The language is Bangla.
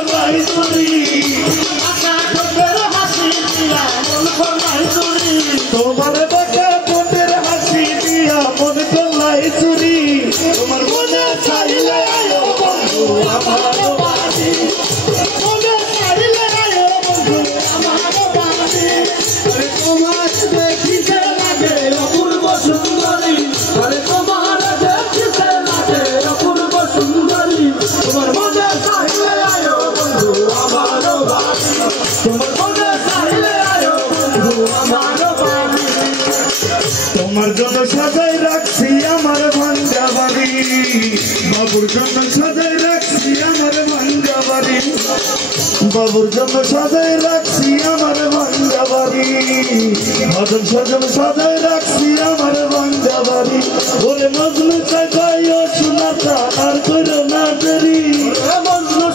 করলাই চুরি ঠোঁটের হাসি দিয়া মন করলাই চুরি তোমার দেখা ঠোঁটের হাসি দিয়া মন করলাই চুরি তোমার মনে চাইলে আয়ো বন্ধু আমার বাড়ি মনে চাইলে আয়ো বন্ধু আমার বাড়ি আরে তোমার দেখিতে লাগে অপূর্ব সুন্দরী আরে তোমার দেখিতে লাগে অপূর্ব সুন্দরী তোমার মনে চাইলে আয়ো বন্ধু আমার বাড়ি তোমার মনে চাইলে আয়ো বন্ধু আমার বাড়ি তোমার জন্য সাজাই রাখছি আমার ভাঙ্গা বাড়ি বাবুর জন্য সাজাই রাখছি আমার ভাঙ্গা বাড়ি বাবুর জন্য সাজাই রাখছি আমার ভাঙ্গা বাড়ি মদন সজন সাজাই রাখছি আমার ভাঙ্গা বাড়ি ওরে মজনু সাজাই ও শোনাতা আর করো না দেরি মজনু